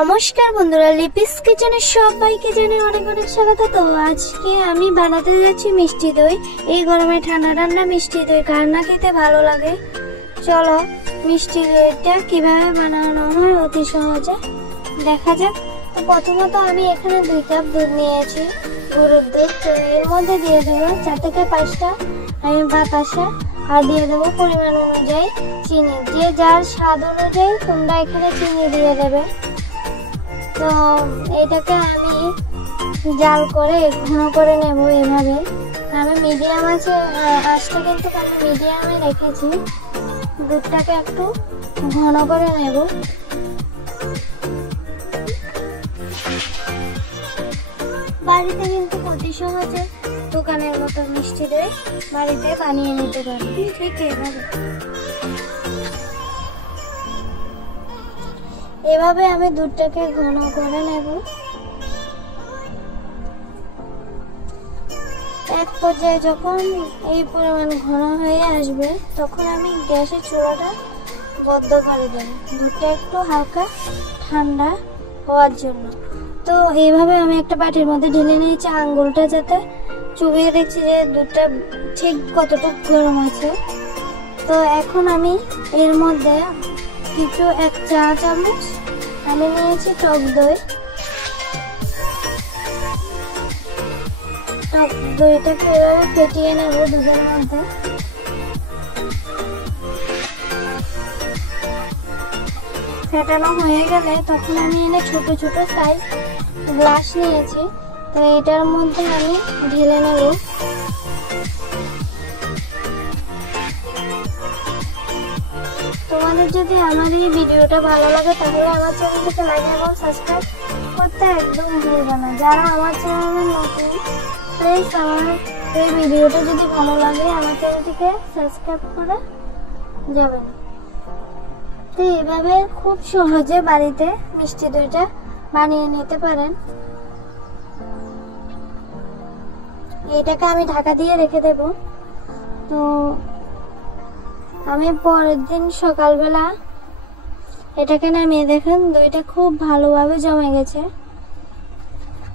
নমস্কার বন্ধুরা, লিপিস কিচেনে সবাইকে জানাই অনেক অনেক স্বাগত। তো আজকে আমি বানাতে যাচ্ছি মিষ্টি দই। এই গরমে ঠান্ডা ঠান্ডা মিষ্টি দই কার না খেতে ভালো লাগে। চলো মিষ্টি দইটা কিভাবে বানানো হয় অতি সহজে দেখা যাক। তো প্রথমত আমি এখানে 2 কাপ দুধ নিয়েছি, গরুর দুধ। তো এর মধ্যে দিয়ে দেবো 4 থেকে 5টা আমি বাতাসা, আর দিয়ে দেবো পরিমাণ অনুযায়ী চিনি। যে যার স্বাদ অনুযায়ী তোমরা এখানে চিনি দিয়ে দেবে। তো এটাকে আমি জাল করে ঘন করে নেব এভাবে। আমি মিডিয়াম আছে, আঁচটা কিন্তু আমি মিডিয়ামে রেখেছি। দুধটাকে একটু ঘন করে নেব। বাড়িতে কিন্তু অতি সহজে দোকানের মতো মিষ্টি দই বাড়িতে বানিয়ে নিতে পারবে, ঠিক এভাবে। এভাবে আমি দুধটাকে ঘন করে নেব। এক পর্যায়ে যখন এই পরিমাণ ঘন হয়ে আসবে তখন আমি গ্যাসের চুলাটা বন্ধ করে দেব, দুধটা একটু হালকা ঠান্ডা হওয়ার জন্য। তো এইভাবে আমি একটা বাটির মধ্যে ঢেলে নিয়েছি, আঙ্গুলটা যাতে চুবিয়ে দেখছি যে দুধটা ঠিক কতটুকু গরম আছে। তো এখন আমি এর মধ্যে কিছু 1 চা চামচ আমি নিয়েছি টক দই। টক দইটাকে এভাবে ফেটিয়ে নেব দুধের মধ্যে। ফেটানো হয়ে গেলে তখন আমি এনে ছোট ছোট সাইজ গ্লাস নিয়েছি, তো এটার মধ্যে আমি ঢেলে নেব। তোমাদের যদি আমার এই ভিডিওটা ভালো লাগে তাহলে আমার চ্যানেলটাকে লাইক এবং সাবস্ক্রাইব করতে একদম ভুলবে না। যারা আমার চ্যানেলে নতুন, প্লিজ আমার এই ভিডিওটা যদি ভালো লাগে আমার চ্যানেলটিকে সাবস্ক্রাইব করে যাবেন। তো এভাবে খুব সহজে বাড়িতে মিষ্টি দইটা বানিয়ে নিতে পারেন। এটাকে আমি ঢাকা দিয়ে রেখে দেব। তো আমি পরের দিন সকালবেলা এটাকে নামিয়ে দেখেন দইটা খুব ভালোভাবে জমে গেছে।